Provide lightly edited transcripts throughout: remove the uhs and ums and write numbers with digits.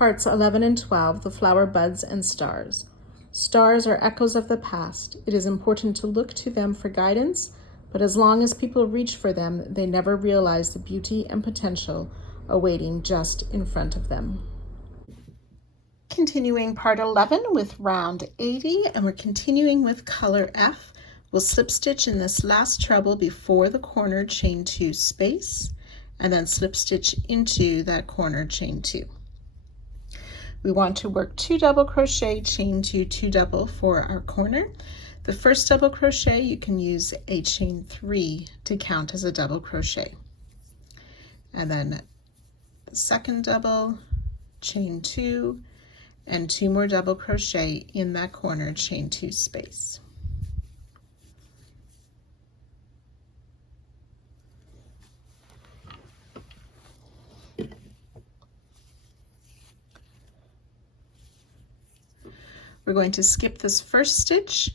Parts 11 and 12, the flower buds and stars. Stars are echoes of the past. It is important to look to them for guidance, but as long as people reach for them, they never realize the beauty and potential awaiting just in front of them. Continuing part 11 with round 80, and we're continuing with color F. We'll slip stitch in this last treble before the corner chain 2 space, and then slip stitch into that corner chain 2. We want to work 2 double crochet, chain 2, 2 double for our corner. The first double crochet, you can use a chain 3 to count as a double crochet. And then the second double, chain 2, and 2 more double crochet in that corner chain 2 space. We're going to skip this first stitch,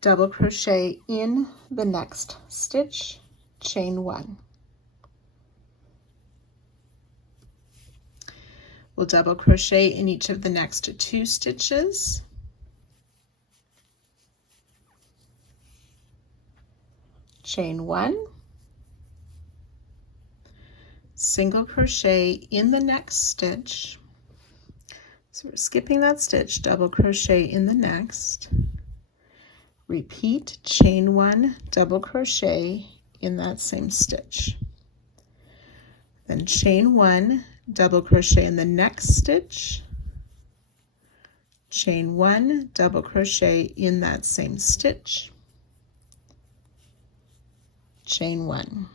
double crochet in the next stitch, chain 1. We'll double crochet in each of the next 2 stitches. Chain 1. Single crochet in the next stitch. So we're skipping that stitch, double crochet in the next. Repeat, chain 1, double crochet in that same stitch. Then chain 1, double crochet in the next stitch. Chain 1, double crochet in that same stitch. Chain 1.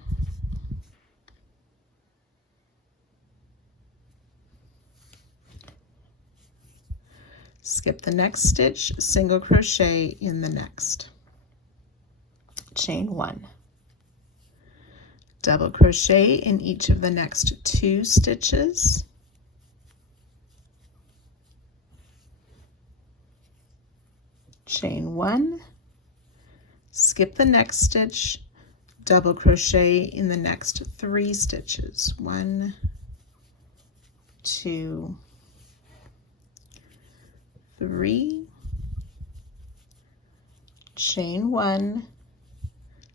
Skip the next stitch, single crochet in the next. Chain 1. Double crochet in each of the next 2 stitches. Chain 1. Skip the next stitch, double crochet in the next 3 stitches. 1, 2, 3, chain 1,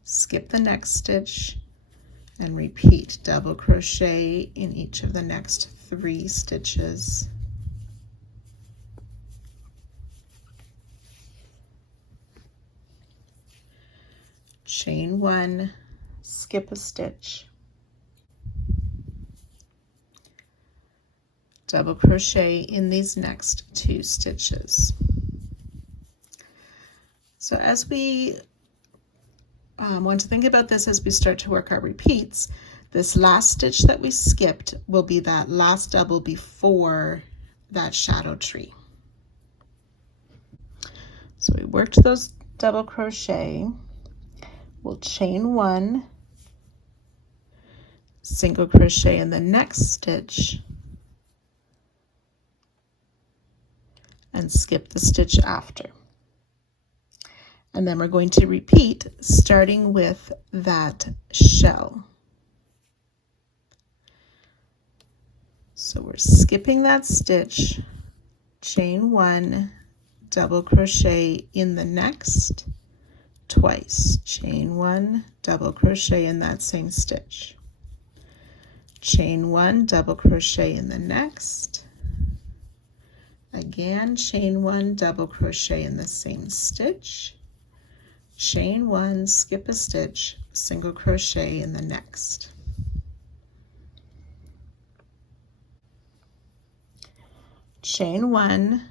skip the next stitch, and repeat, double crochet in each of the next 3 stitches. Chain 1, skip a stitch, double crochet in these next 2 stitches. So as we want to think about this as we start to work our repeats, this last stitch that we skipped will be that last double before that shadow tree. So we worked those double crochet, we'll chain 1, single crochet in the next stitch, and skip the stitch after. And then we're going to repeat starting with that shell. So we're skipping that stitch, chain 1, double crochet in the next twice, chain 1, double crochet in that same stitch, chain 1, double crochet in the next, again chain 1, double crochet in the same stitch, chain 1, skip a stitch, single crochet in the next. Chain 1,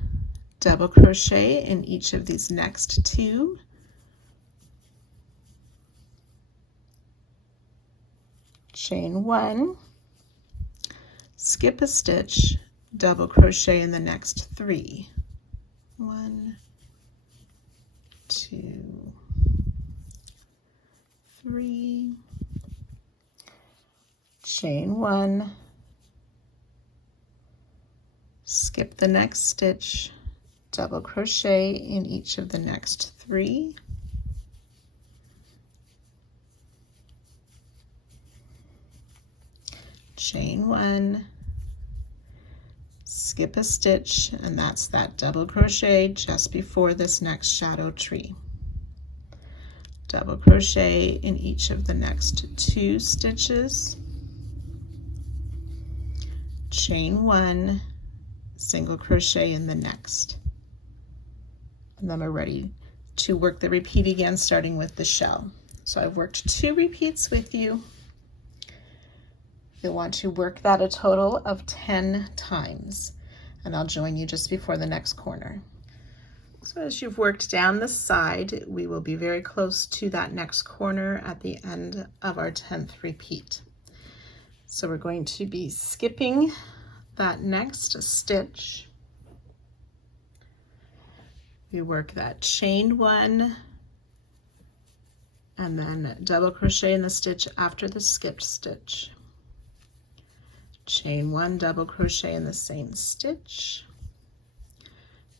double crochet in each of these next 2. Chain 1, skip a stitch, double crochet in the next 3. 1, 2, 3, chain 1, skip the next stitch, double crochet in each of the next 3, chain 1, skip a stitch, and that's that double crochet just before this next shadow tree. Double crochet in each of the next 2 stitches, chain 1, single crochet in the next, and then we're ready to work the repeat again, starting with the shell. So I've worked 2 repeats with you. You'll want to work that a total of 10 times, and I'll join you just before the next corner. So as you've worked down the side, we will be very close to that next corner at the end of our 10th repeat. So we're going to be skipping that next stitch. We work that chain 1 and then double crochet in the stitch after the skipped stitch. Chain 1, double crochet in the same stitch,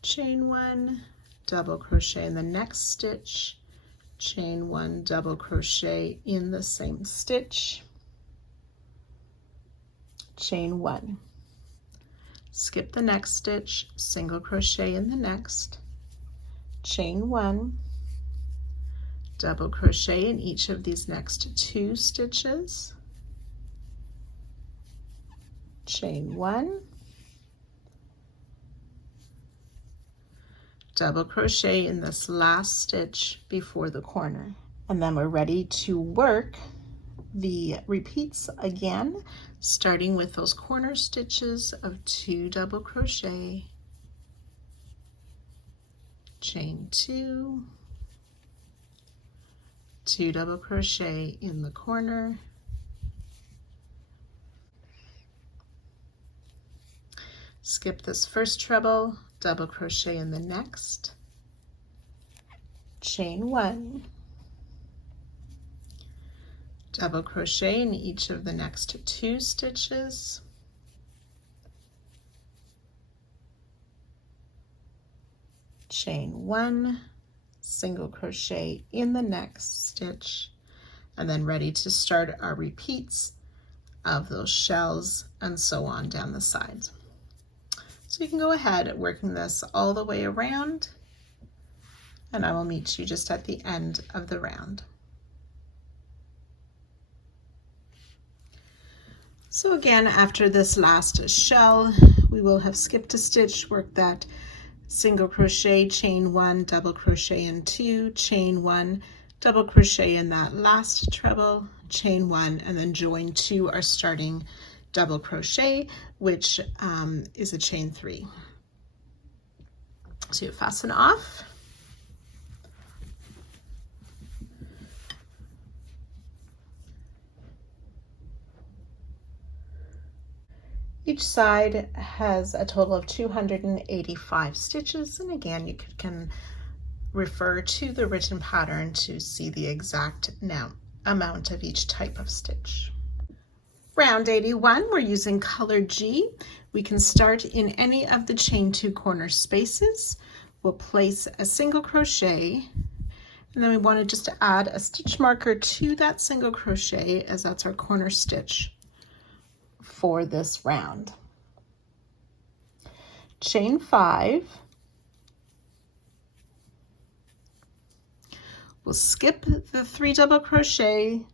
chain 1, double crochet in the next stitch, chain 1, double crochet in the same stitch, chain 1, skip the next stitch, single crochet in the next, chain 1, double crochet in each of these next 2 stitches, chain 1, double crochet in this last stitch before the corner, and then we're ready to work the repeats again, starting with those corner stitches of 2 double crochet, chain 2, 2 double crochet in the corner, skip this first treble, double crochet in the next, chain 1, double crochet in each of the next 2 stitches, chain 1, single crochet in the next stitch, and then ready to start our repeats of those shells and so on down the sides. So you can go ahead working this all the way around, and I will meet you just at the end of the round. So again, after this last shell, we will have skipped a stitch, worked that single crochet, chain 1, double crochet in 2, chain 1, double crochet in that last treble, chain 1, and then join to our starting double crochet, which is a chain 3. So you fasten off. Each side has a total of 285 stitches, and again, you can refer to the written pattern to see the exact amount of each type of stitch. Round 81, we're using color G. We can start in any of the chain 2 corner spaces. We'll place a single crochet, and then we want to just add a stitch marker to that single crochet, as that's our corner stitch for this round. Chain 5. We'll skip the 3 double crochet,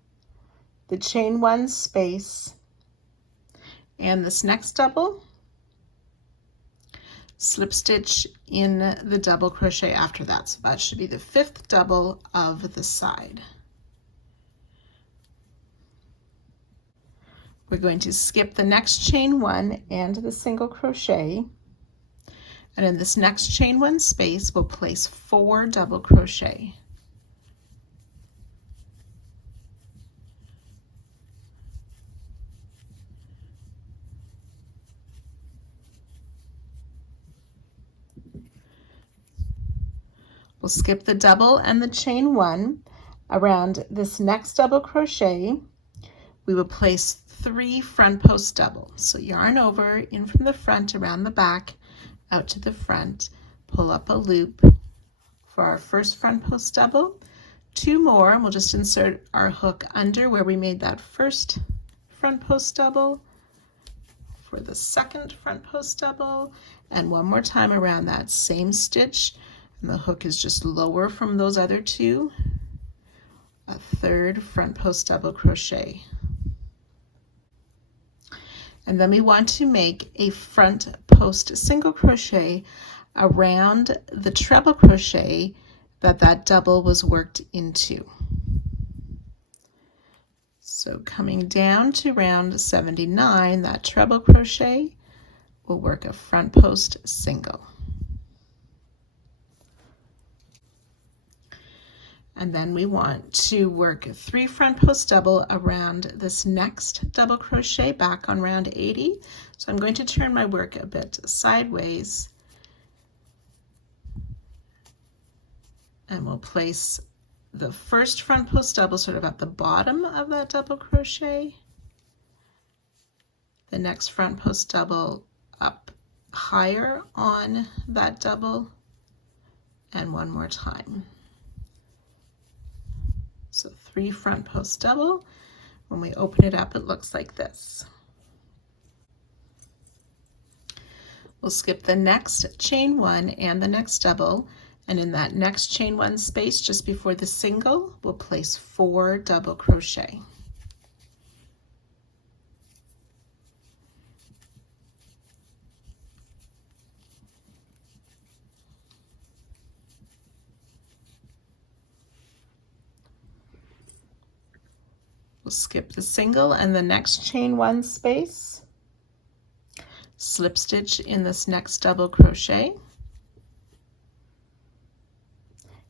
the chain 1 space, and this next double, slip stitch in the double crochet after that. So that should be the 5th double of the side. We're going to skip the next chain 1 and the single crochet, and in this next chain 1 space, we'll place 4 double crochet. We'll skip the double and the chain 1. Around this next double crochet, we will place 3 front post doubles. So yarn over, in from the front, around the back, out to the front, pull up a loop for our first front post double, 2 more, and we'll just insert our hook under where we made that first front post double for the second front post double, and one more time around that same stitch, and the hook is just lower from those other two, a third front post double crochet. And then we want to make a front post single crochet around the treble crochet that double was worked into. So coming down to round 79, that treble crochet will work a front post single. And then we want to work 3 front post double around this next double crochet back on round 80. So I'm going to turn my work a bit sideways, and we'll place the first front post double sort of at the bottom of that double crochet, the next front post double up higher on that double, and one more time. So 3 front post double. When we open it up, it looks like this. We'll skip the next chain 1 and the next double, and in that next chain 1 space just before the single, we'll place 4 double crochet. We'll skip the single and the next chain 1 space, slip stitch in this next double crochet,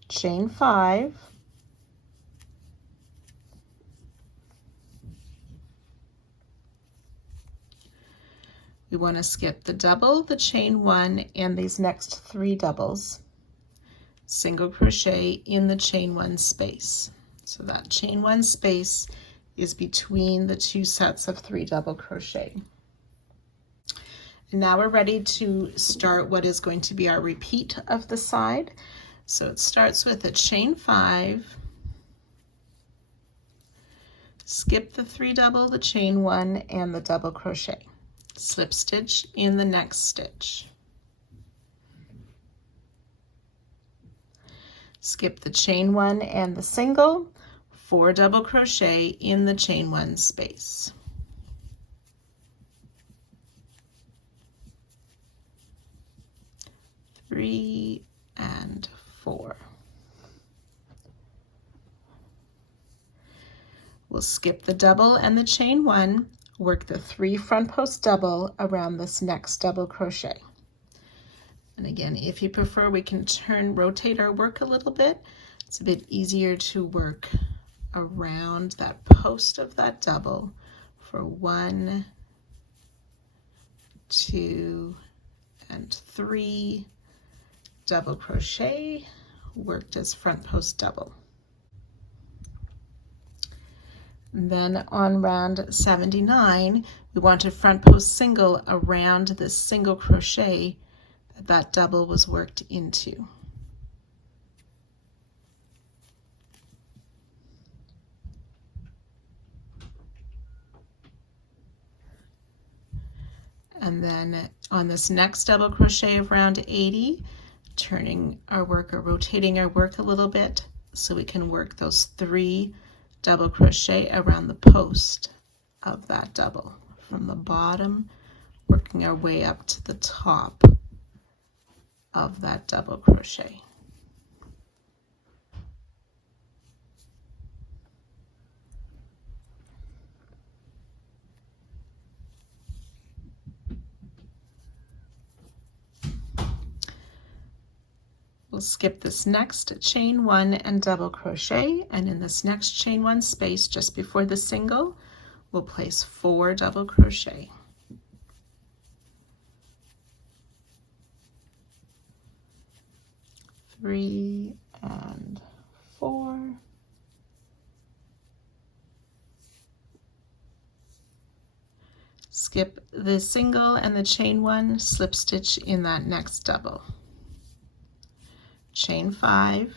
chain 5, we want to skip the double, the chain 1, and these next 3 doubles, single crochet in the chain 1 space. So that chain 1 space is between the 2 sets of 3 double crochet. And now we're ready to start what is going to be our repeat of the side. So it starts with a chain 5, skip the 3 double, the chain 1, and the double crochet, slip stitch in the next stitch, skip the chain 1 and the single, 4 double crochet in the chain 1 space, three and 4. We'll skip the double and the chain 1, work the 3 front post double around this next double crochet. And again, if you prefer, we can rotate our work a little bit. It's a bit easier to work around that post of that double for 1, 2, and 3 double crochet worked as front post double. And then on round 79, we want a front post single around this single crochet that double was worked into. And then on this next double crochet of round 80, turning our work or rotating our work a little bit so we can work those 3 double crochet around the post of that double, from the bottom working our way up to the top of that double crochet. We'll skip this next chain 1 and double crochet, and in this next chain 1 space just before the single, we'll place 4 double crochet. Three and 4. Skip the single and the chain 1, slip stitch in that next double. Chain 5,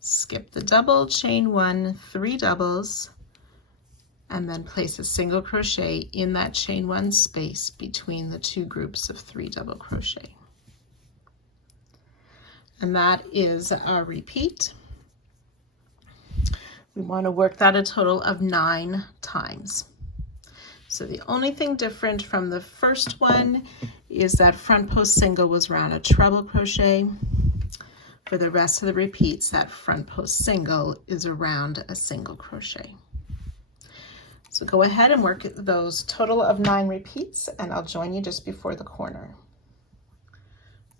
skip the double, chain 1, 3 doubles, and then place a single crochet in that chain one space between the two groups of 3 double crochet. And that is our repeat. We want to work that a total of 9 times. So the only thing different from the first one is that front post single was round a treble crochet. For the rest of the repeats, that front post single is around a single crochet. So go ahead and work those total of 9 repeats, and I'll join you just before the corner.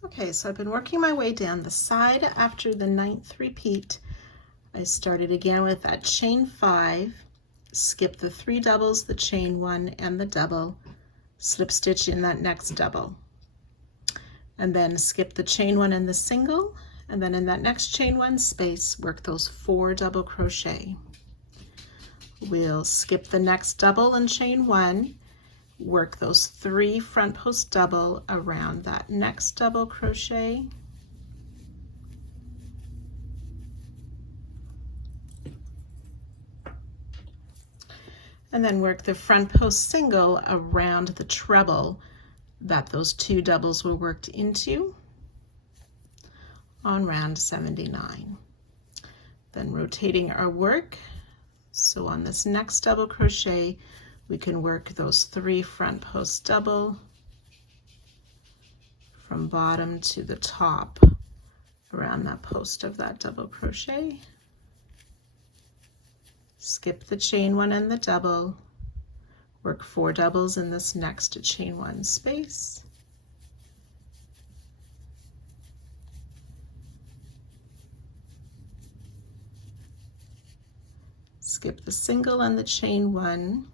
Okay, so I've been working my way down the side. After the 9th repeat, I started again with that chain 5, skip the 3 doubles, the chain 1 and the double, slip stitch in that next double, and then skip the chain 1 and the single, and then in that next chain 1 space, work those 4 double crochet. We'll skip the next double and chain 1, work those 3 front post double around that next double crochet, and then work the front post single around the treble that those 2 doubles were worked into on round 79. Then rotating our work, so on this next double crochet we can work those 3 front post double from bottom to the top around that post of that double crochet, skip the chain 1 and the double, work 4 doubles in this next chain 1 space, skip the single and the chain 1,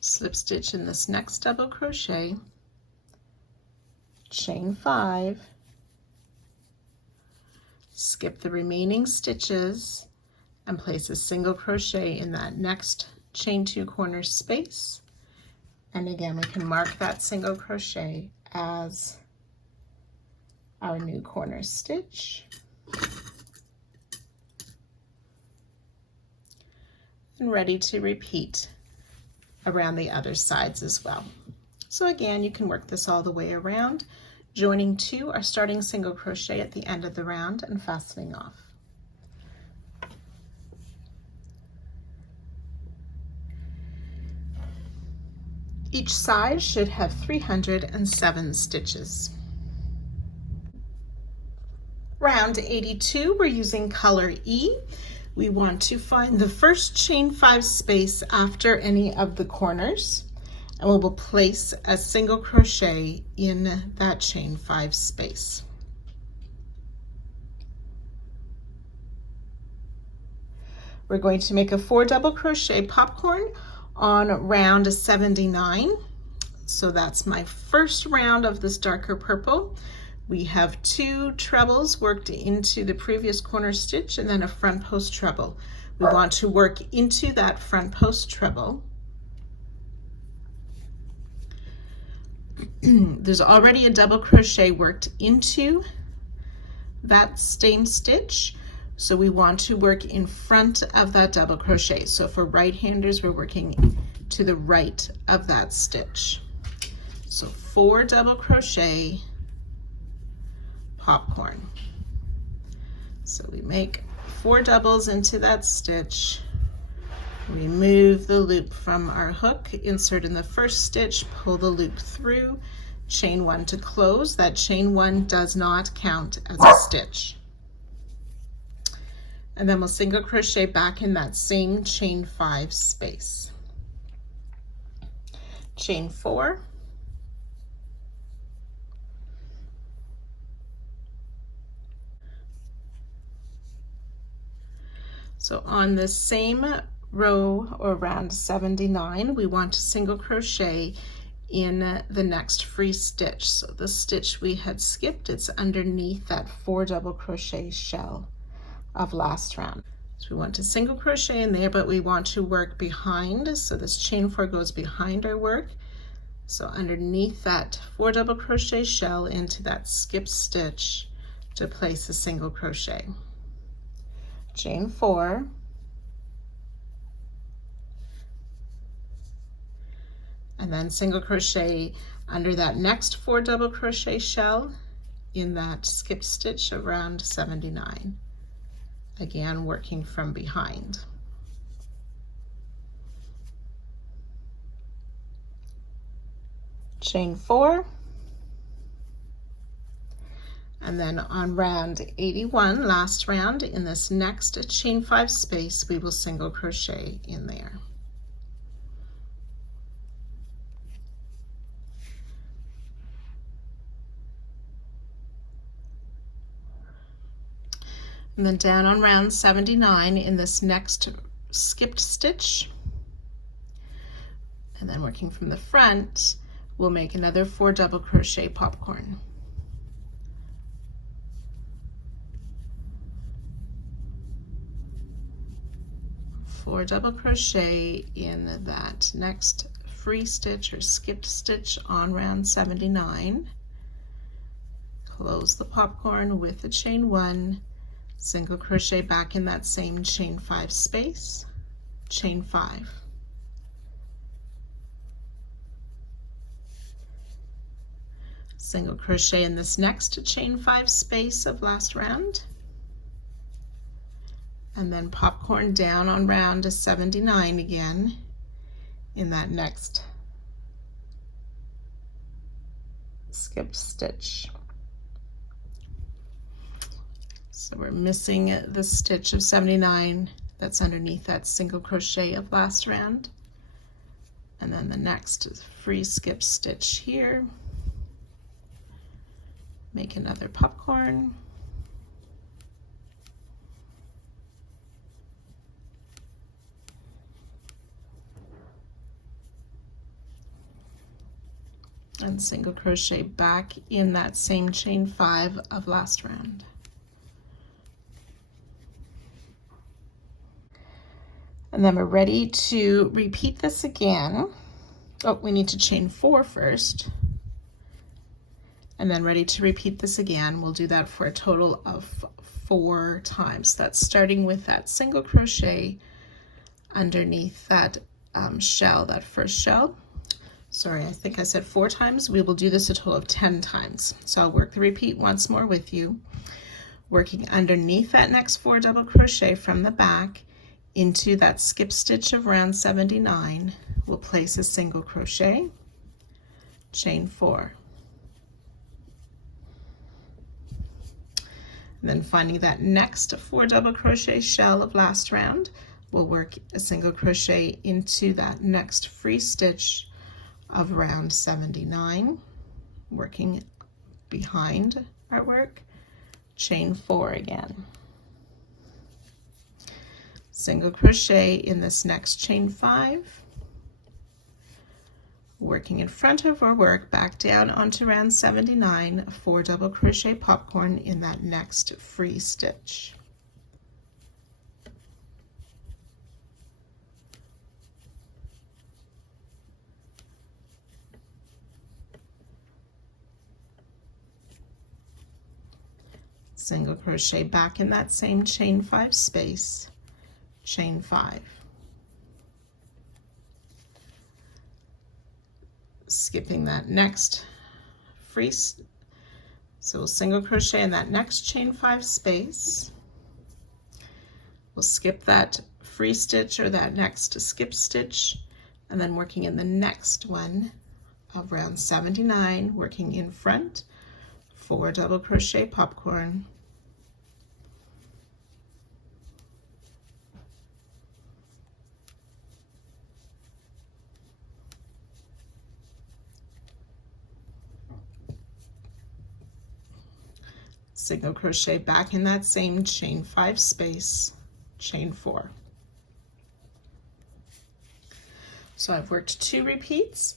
slip stitch in this next double crochet, chain 5, skip the remaining stitches and place a single crochet in that next chain 2 corner space, and again we can mark that single crochet as our new corner stitch. And ready to repeat around the other sides as well. So again, you can work this all the way around, joining 2 or starting single crochet at the end of the round and fastening off. Each side should have 307 stitches. Round 82, we're using color E. We want to find the first chain 5 space after any of the corners, and we will place a single crochet in that chain 5 space. We're going to make a 4 double crochet popcorn on round 79. So that's my first round of this darker purple. We have 2 trebles worked into the previous corner stitch and then a front post treble. We want to work into that front post treble. There's already a double crochet worked into that same stitch, so we want to work in front of that double crochet. So for right-handers, we're working to the right of that stitch. So 4 double crochet, popcorn. So we make 4 doubles into that stitch, remove the loop from our hook, insert in the first stitch, pull the loop through, chain 1 to close. That chain 1 does not count as a stitch. And then we'll single crochet back in that same chain 5 space. Chain 4, so on this same row or round 79, we want to single crochet in the next free stitch. So the stitch we had skipped, it's underneath that 4 double crochet shell of last round. So we want to single crochet in there, but we want to work behind. So this chain 4 goes behind our work. So underneath that 4 double crochet shell into that skip stitch to place a single crochet. Chain 4, and then single crochet under that next 4 double crochet shell in that skip stitch of round 79, again working from behind. Chain 4, and then on round 81, last round, in this next chain 5 space, we will single crochet in there. And then down on round 79 in this next skipped stitch, and then working from the front, we'll make another 4 double crochet popcorn. Four double crochet in that next free stitch or skipped stitch on round 79. Close the popcorn with a chain 1, single crochet back in that same chain 5 space, chain 5. Single crochet in this next chain 5 space of last round, and then popcorn down on round 79 again in that next skip stitch. So we're missing the stitch of 79 that's underneath that single crochet of last round, and then the next free skip stitch here. Make another popcorn, and single crochet back in that same chain 5 of last round. And then we're ready to repeat this again. Oh, we need to chain 4 first. And then ready to repeat this again. We'll do that for a total of 4 times. That's starting with that single crochet underneath that shell, that first shell. Sorry, I think I said 4 times. We will do this a total of 10 times. So I'll work the repeat once more with you. Working underneath that next 4 double crochet from the back into that skip stitch of round 79, we'll place a single crochet, chain 4. And then finding that next 4 double crochet shell of last round, we'll work a single crochet into that next free stitch of round 79, working behind our work, chain 4 again. Single crochet in this next chain 5, working in front of our work back down onto round 79, 4 double crochet popcorn in that next free stitch. Single crochet back in that same chain 5 space, chain 5. Skipping that next free, so we'll single crochet in that next chain 5 space. We'll skip that free stitch or that next skip stitch, and then working in the next one of round 79, working in front, 4 double crochet popcorn, single crochet back in that same chain 5 space, chain 4. So I've worked 2 repeats.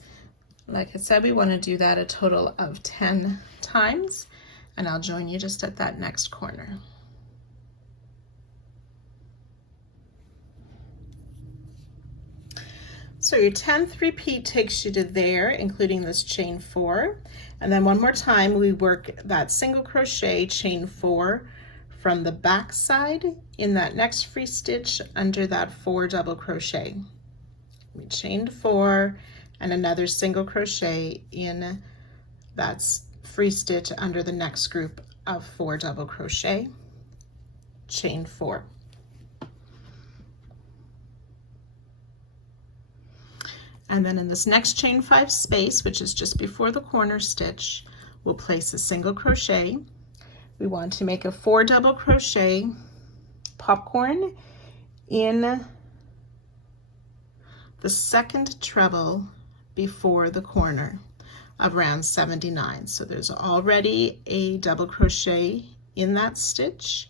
Like I said, we want to do that a total of 10 times, and I'll join you just at that next corner. So your 10th repeat takes you to there, including this chain 4. And then one more time, we work that single crochet, chain 4 from the back side in that next free stitch under that 4 double crochet. We chained 4, and another single crochet in that free stitch under the next group of 4 double crochet, chain 4. And then in this next chain 5 space, which is just before the corner stitch, we'll place a single crochet. We want to make a 4 double crochet popcorn in the second treble before the corner of round 79. So there's already a double crochet in that stitch.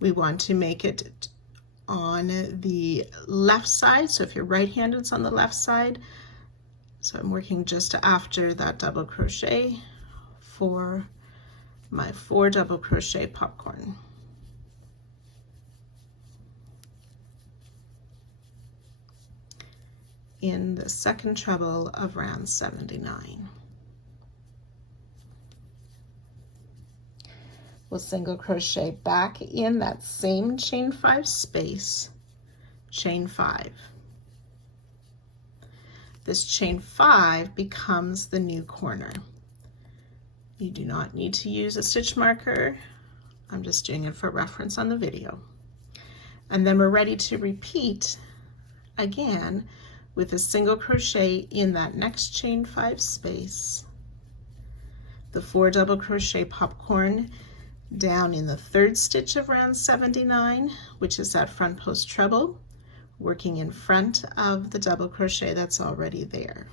We want to make it on the left side. So if you're right-handed, it's on the left side. So I'm working just after that double crochet for my 4 double crochet popcorn. In the second treble of round 79. We'll single crochet back in that same chain 5 space, chain 5. This chain 5 becomes the new corner. You do not need to use a stitch marker. I'm just doing it for reference on the video. And then we're ready to repeat again with a single crochet in that next chain 5 space, the 4 double crochet popcorn down in the 3rd stitch of round 79, which is that front post treble, working in front of the double crochet that's already there.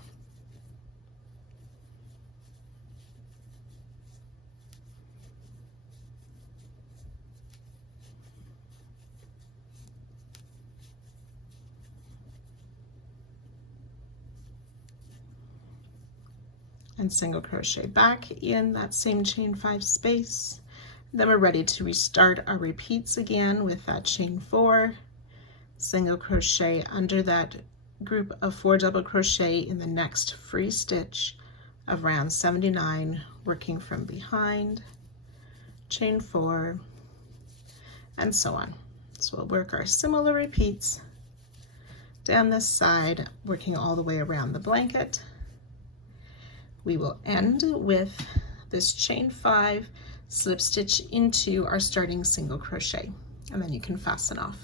And single crochet back in that same chain 5 space. Then we're ready to restart our repeats again with that chain 4, single crochet under that group of 4 double crochet in the next free stitch of round 79, working from behind, chain 4, and so on. So we'll work our similar repeats down this side, working all the way around the blanket. We will end with this chain 5, slip stitch into our starting single crochet, and then you can fasten off.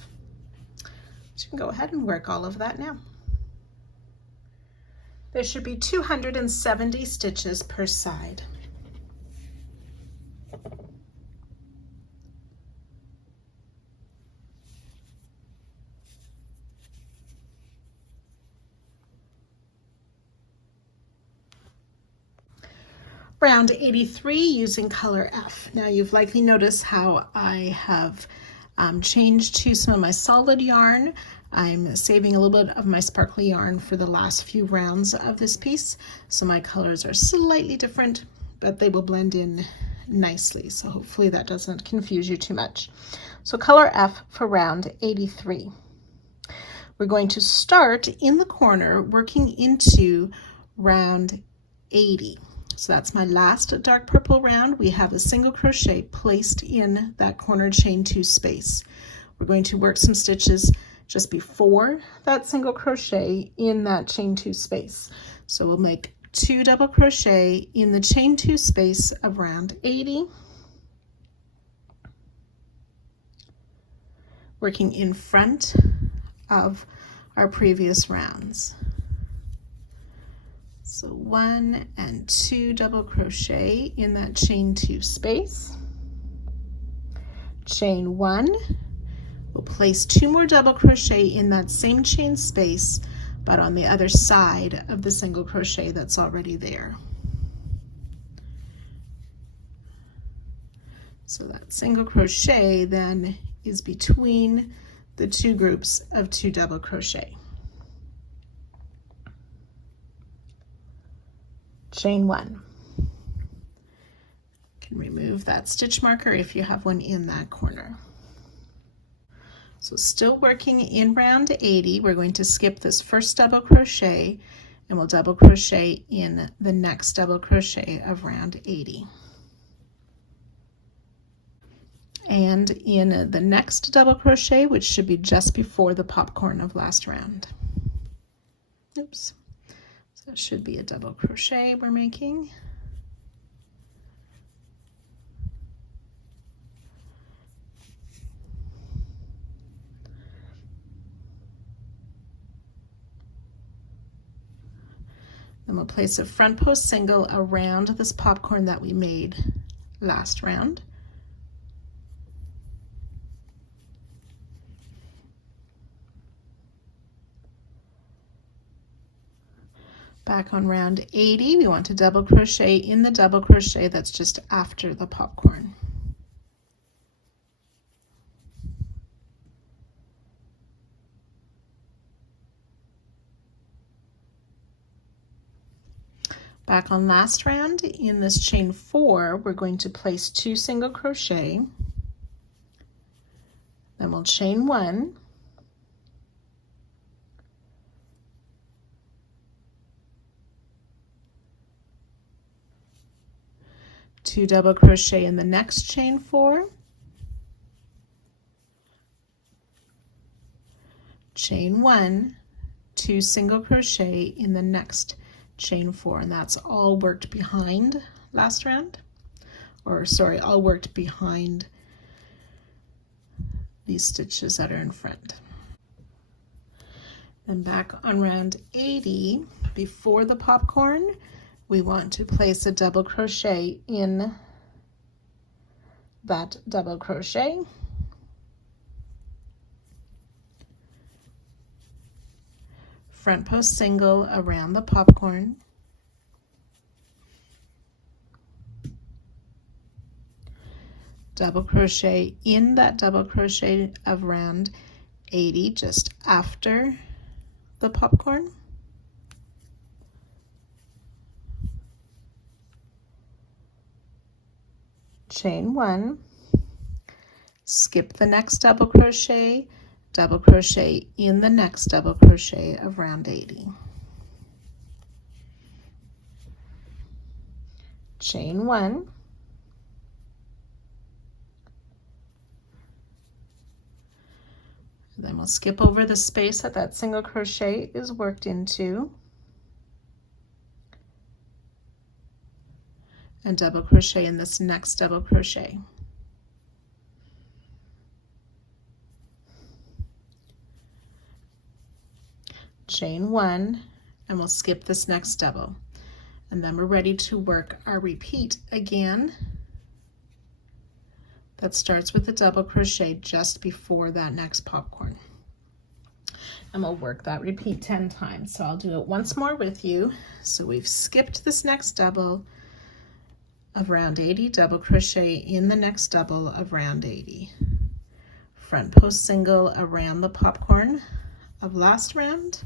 So you can go ahead and work all of that now. There should be 270 stitches per side. Round 83 using color F. Now you've likely noticed how I have changed to some of my solid yarn. I'm saving a little bit of my sparkly yarn for the last few rounds of this piece, so my colors are slightly different, but they will blend in nicely, so hopefully that doesn't confuse you too much. So color F for round 83. We're going to start in the corner working into round 80. So that's my last dark purple round. We have a single crochet placed in that corner chain 2 space. We're going to work some stitches just before that single crochet in that chain 2 space. So we'll make 2 double crochet in the chain 2 space of round 80, working in front of our previous rounds. So 1 and 2 double crochet in that chain 2 space. Chain 1, we'll place 2 more double crochet in that same chain space, but on the other side of the single crochet that's already there. So that single crochet then is between the 2 groups of 2 double crochet. Chain 1. You can remove that stitch marker if you have one in that corner. So still working in round 80, we're going to skip this first double crochet and we'll double crochet in the next double crochet of round 80. And in the next double crochet, which should be just before the popcorn of last round. Oops. So So it should be a double crochet we're making. Then we'll place a front post single around this popcorn that we made last round. Back on round 80, we want to double crochet in the double crochet that's just after the popcorn. Back on last round, in this chain 4, we're going to place 2 single crochet, then we'll chain 1, two double crochet in the next chain 4, chain 1, 2 single crochet in the next chain 4, and that's all worked behind last round, or sorry, all worked behind these stitches that are in front. Then back on round 80, before the popcorn, we want to place a double crochet in that double crochet, front post single around the popcorn, double crochet in that double crochet of round 80 just after the popcorn, chain 1, skip the next double crochet in the next double crochet of round 80, chain 1, then we'll skip over the space that single crochet is worked into, and double crochet in this next double crochet. Chain 1, and we'll skip this next double, and then we're ready to work our repeat again that starts with a double crochet just before that next popcorn, and we'll work that repeat 10 times. So I'll do it once more with you. So we've skipped this next double of round 80, double crochet in the next double of round 80, front post single around the popcorn of last round,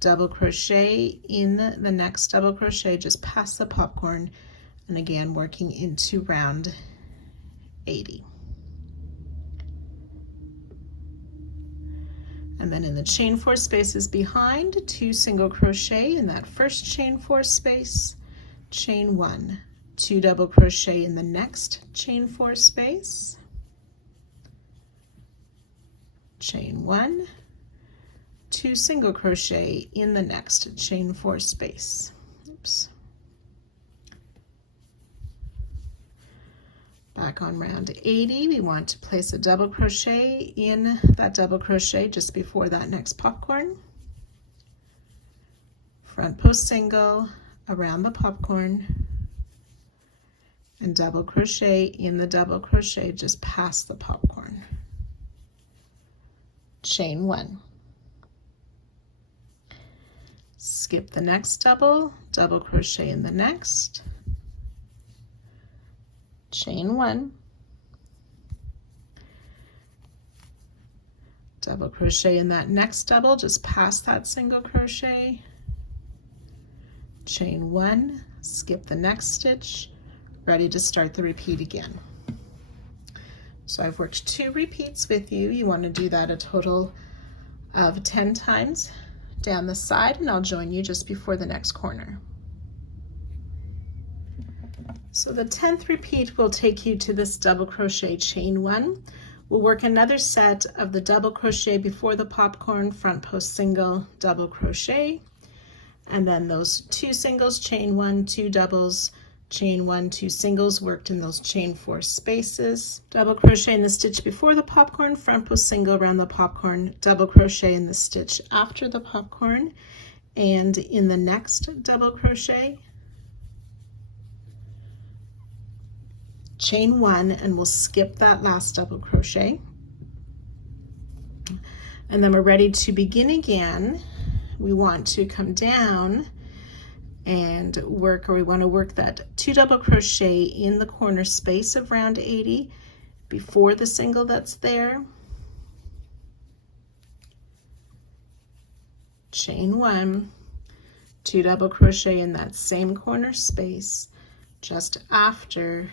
double crochet in the next double crochet just past the popcorn, and again working into round 80. And then in the chain 4 spaces behind, 2 single crochet in that first chain 4 space, chain 1, 2 double crochet in the next chain 4 space, chain 1, 2 single crochet in the next chain 4 space. Oops. Back on round 80, we want to place a double crochet in that double crochet just before that next popcorn, front post single around the popcorn, and double crochet in the double crochet just past the popcorn, chain 1. Skip the next double, double crochet in the next, chain 1, double crochet in that next double just past that single crochet, chain 1, skip the next stitch, ready to start the repeat again. So I've worked 2 repeats with you. You want to do that a total of 10 times down the side, and I'll join you just before the next corner. So the 10th repeat will take you to this double crochet, chain 1. We'll work another set of the double crochet before the popcorn, front post single, double crochet, and then those 2 singles, chain 1, 2 doubles, chain 1, 2 singles worked in those chain 4 spaces. Double crochet in the stitch before the popcorn, front post single around the popcorn, double crochet in the stitch after the popcorn, and in the next double crochet, chain 1, and we'll skip that last double crochet. And then we're ready to begin again. We want to come down and work, or we want to work that 2 double crochet in the corner space of round 80 before the single that's there. Chain 1, 2 double crochet in that same corner space just after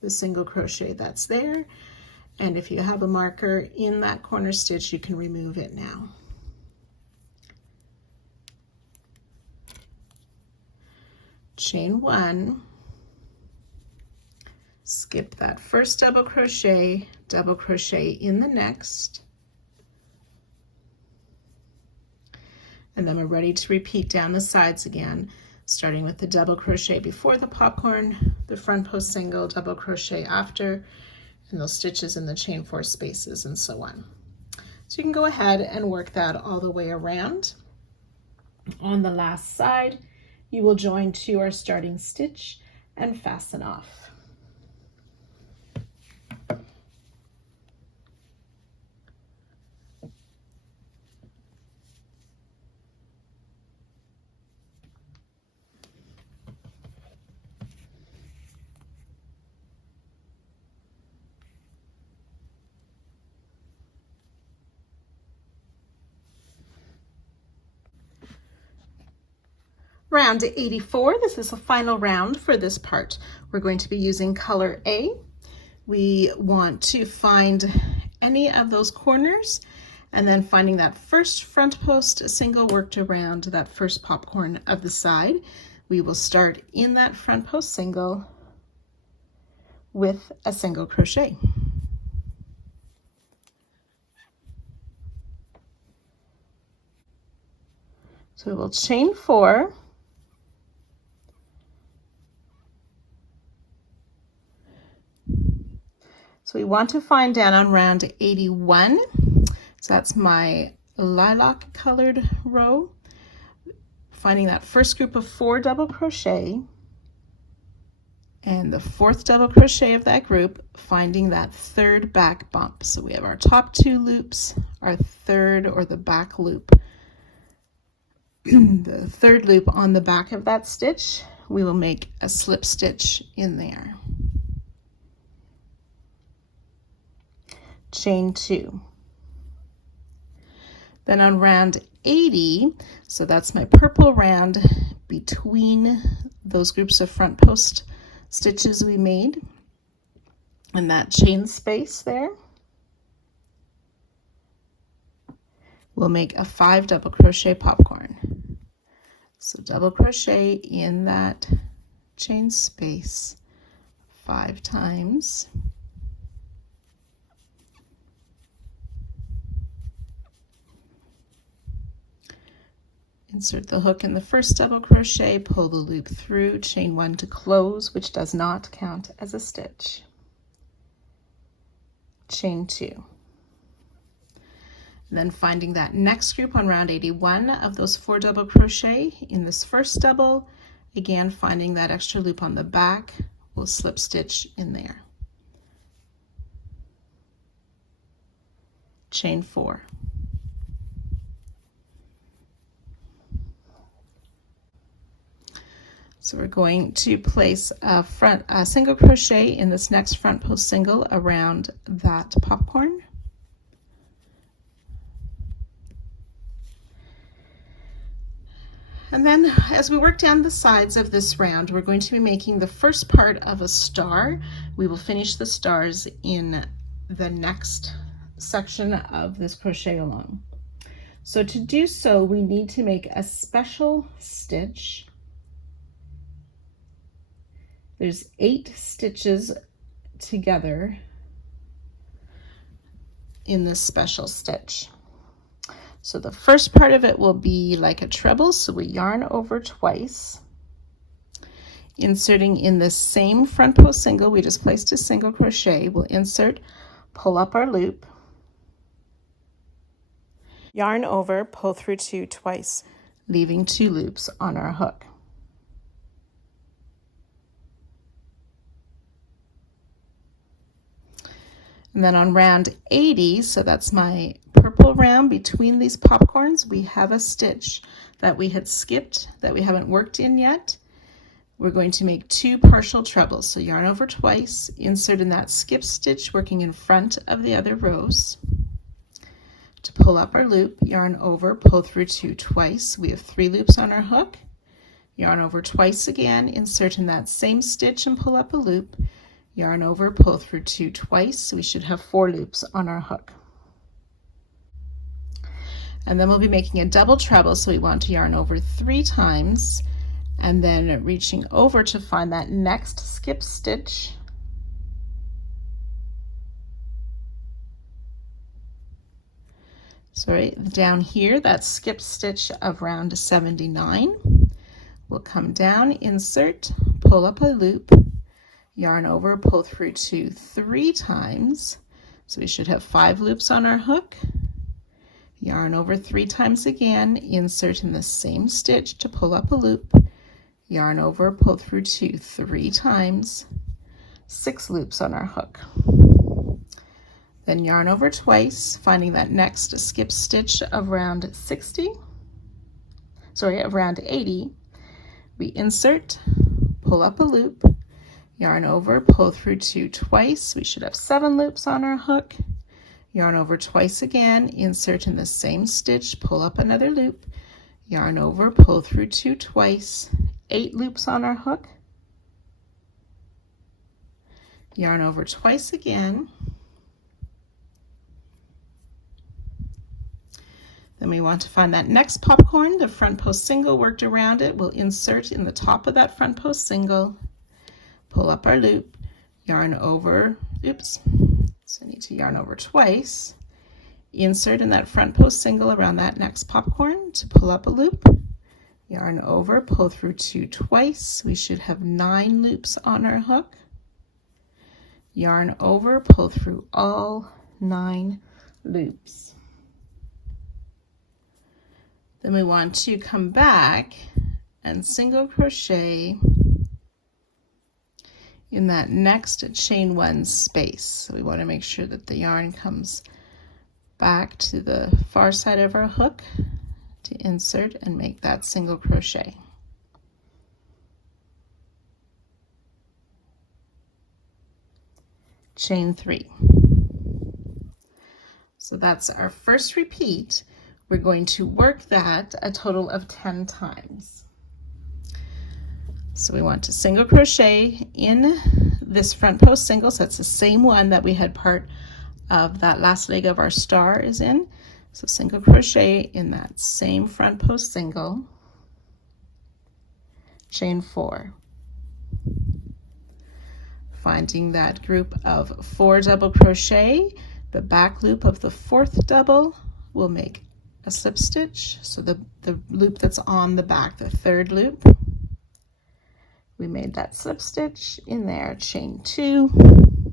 the single crochet that's there. And if you have a marker in that corner stitch, you can remove it now. Chain 1, skip that first double crochet in the next, and then we're ready to repeat down the sides again, starting with the double crochet before the popcorn, the front post single, double crochet after, and those stitches in the chain 4 spaces, and so on. So you can go ahead and work that all the way around. On the last side, you will join to our starting stitch and fasten off. Round 84, this is the final round for this part. We're going to be using color A. We want to find any of those corners and then finding that first front post single worked around that first popcorn of the side. We will start in that front post single with a single crochet. So we'll chain 4, so we want to find down on round 81, so that's my lilac colored row, finding that first group of 4 double crochet, and the 4th double crochet of that group, finding that 3rd back bump. So we have our top 2 loops, our 3rd or the back loop. The 3rd loop on the back of that stitch, we will make a slip stitch in there. Chain 2. Then on round 80, so that's my purple round between those groups of front post stitches we made, and that chain space there, we'll make a 5 double crochet popcorn. So double crochet in that chain space 5 times. Insert the hook in the first double crochet, pull the loop through, chain 1 to close, which does not count as a stitch. Chain 2. Then finding that next group on round 81 of those 4 double crochet in this first double, again finding that extra loop on the back, we'll slip stitch in there. Chain 4. So we're going to place a single crochet in this next front post single around that popcorn. And then as we work down the sides of this round, we're going to be making the first part of a star. We will finish the stars in the next section of this crochet along. So to do so, we need to make a special stitch. There's 8 stitches together in this special stitch. So the first part of it will be like a treble, so we yarn over twice, inserting in the same front post single. We just placed a single crochet. We'll insert, pull up our loop, yarn over, pull through 2 twice, leaving 2 loops on our hook. And then on round 80, so that's my purple round, between these popcorns, we have a stitch that we had skipped that we haven't worked in yet. We're going to make 2 partial trebles. So yarn over twice, insert in that skip stitch working in front of the other rows. To pull up our loop, yarn over, pull through 2 twice. We have 3 loops on our hook. Yarn over twice again, insert in that same stitch and pull up a loop. Yarn over, pull through 2 twice. So we should have 4 loops on our hook. And then we'll be making a double treble, so we want to yarn over 3 times and then reaching over to find that next skip stitch. So right down here, that skip stitch of round 79. We'll come down, insert, pull up a loop, yarn over, pull through 2 3 times. So we should have 5 loops on our hook. Yarn over 3 times again, insert in the same stitch to pull up a loop, yarn over, pull through 2 3 times, 6 loops on our hook. Then yarn over twice, finding that next skip stitch of round round 80. We insert, pull up a loop, yarn over, pull through 2 twice. We should have 7 loops on our hook. Yarn over twice again, insert in the same stitch, pull up another loop, yarn over, pull through 2 twice, 8 loops on our hook. Yarn over twice again. Then we want to find that next popcorn, the front post single worked around it. We'll insert in the top of that front post single, pull up our loop, yarn over, so I need to yarn over twice, insert in that front post single around that next popcorn to pull up a loop, yarn over, pull through 2 twice. We should have 9 loops on our hook. Yarn over, pull through all 9 loops. Then we want to come back and single crochet in that next chain 1 space. So we want to make sure that the yarn comes back to the far side of our hook to insert and make that single crochet. Chain 3. So that's our first repeat. We're going to work that a total of 10 times. So we want to single crochet in this front post single, so that's the same one that we had part of that last leg of our star is in. So single crochet in that same front post single, chain 4. Finding that group of 4 double crochet, the back loop of the 4th double will make a slip stitch. So the loop that's on the back, the 3rd loop. We made that slip stitch in there, chain 2,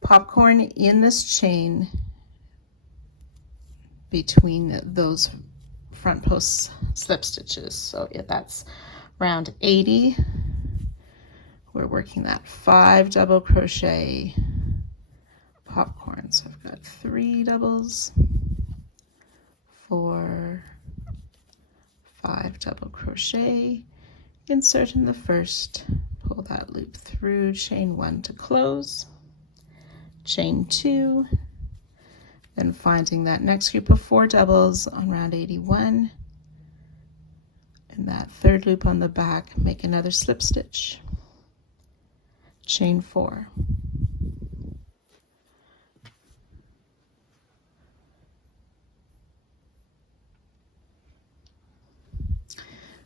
popcorn in this chain between those front post slip stitches. So yeah, that's round 80. We're working that 5 double crochet popcorn. So I've got 3 doubles, 4, 5 double crochet, insert in the first, pull that loop through, chain 1 to close, chain 2, then finding that next group of 4 doubles on round 81, and that 3rd loop on the back, make another slip stitch, chain 4.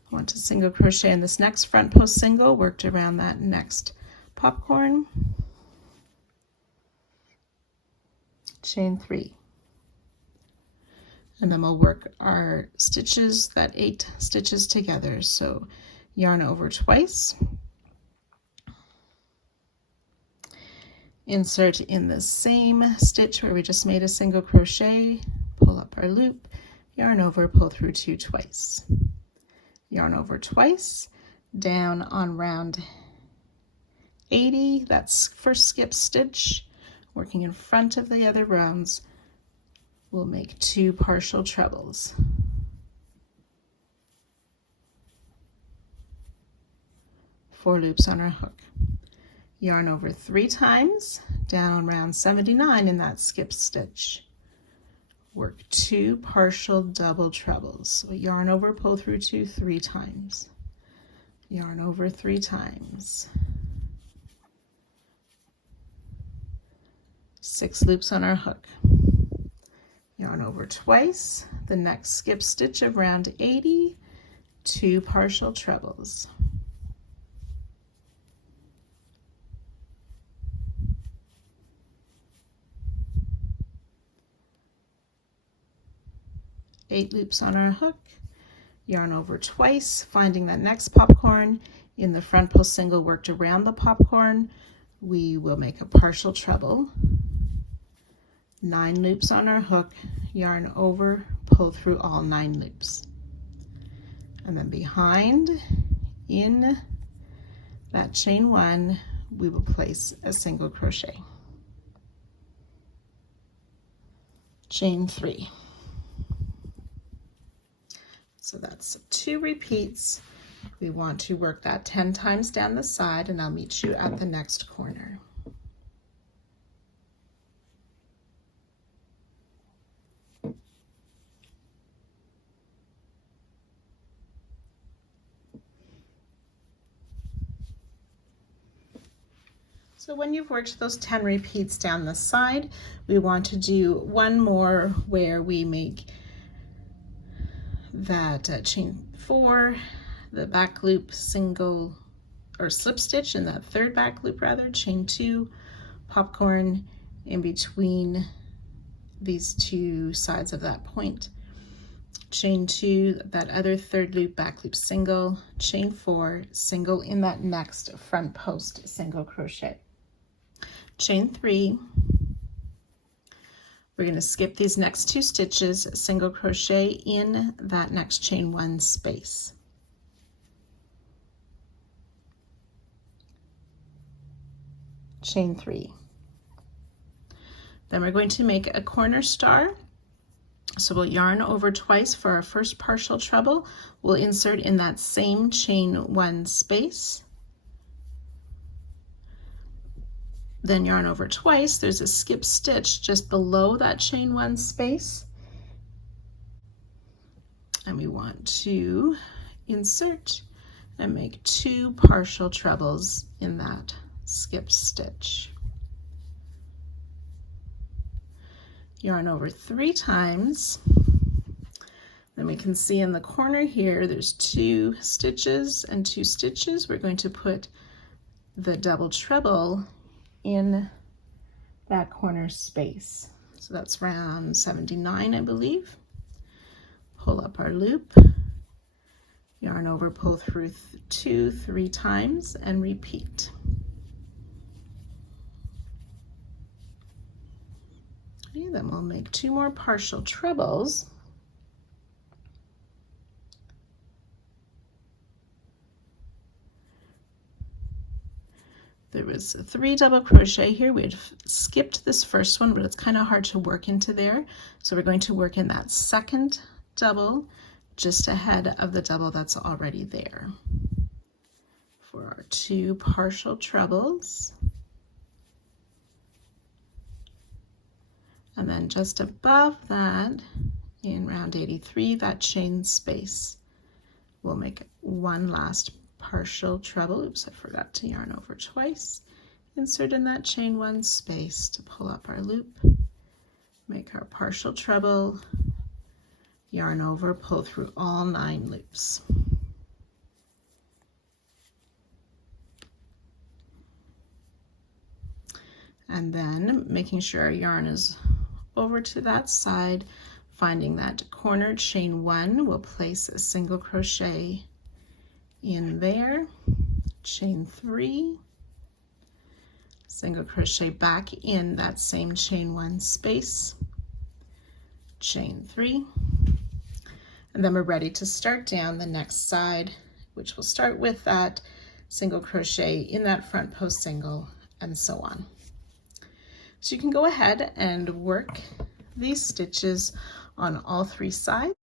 I want to single crochet in this next front post single, worked around that next popcorn, chain 3. And then we'll work our stitches, that 8 stitches together. So yarn over twice, insert in the same stitch where we just made a single crochet, pull up our loop, yarn over, pull through 2 twice, yarn over twice, down on round 80, that's first skip stitch, working in front of the other rounds, we'll make 2 partial trebles. Four loops on our hook. Yarn over 3 times, down on round 79 in that skip stitch. Work 2 partial double trebles. So yarn over, pull through 2 3 times. Yarn over 3 times. 6 loops on our hook. Yarn over twice, the next skip stitch of round 80, 2 partial trebles. Eight loops on our hook, yarn over twice, finding that next popcorn. In the front pull single worked around the popcorn, we will make a partial treble. 9 loops on our hook, yarn over, pull through all 9 loops. And then behind, in that chain 1, we will place a single crochet. Chain 3. So that's 2 repeats. We want to work that 10 times down the side, and I'll meet you at the next corner. So when you've worked those 10 repeats down the side, we want to do one more where we make that chain 4, the back loop single or slip stitch in that third back loop rather, chain 2, popcorn in between these 2 sides of that point, chain 2, that other third loop back loop single, chain 4, single in that next front post single crochet. Chain 3, we're going to skip these next 2 stitches, single crochet in that next chain 1 space. Chain 3. Then we're going to make a corner star. So we'll yarn over twice for our first partial treble. We'll insert in that same chain 1 space. Then yarn over twice, there's a skip stitch just below that chain 1 space. And we want to insert and make 2 partial trebles in that skip stitch. Yarn over 3 times. Then we can see in the corner here, there's 2 stitches and 2 stitches. We're going to put the double treble in that corner space. So that's round 79, I believe. Pull up our loop, yarn over, pull through 2 3 times, and repeat. Okay, then we'll make 2 more partial trebles. There was 3 double crochet here. We had skipped this first one, but it's kind of hard to work into there. So we're going to work in that second double just ahead of the double that's already there. For our 2 partial trebles. And then just above that, in round 83, that chain space, we'll make 1 last partial treble. Oops, I forgot to yarn over twice. Insert in that chain 1 space to pull up our loop, make our partial treble, yarn over, pull through all 9 loops. And then making sure our yarn is over to that side, Finding that cornered chain 1, we'll place a single crochet in there, chain 3, single crochet back in that same chain 1 space, chain 3, and then we're ready to start down the next side, which will start with that single crochet in that front post single, and so on. So you can go ahead and work these stitches on all 3 sides.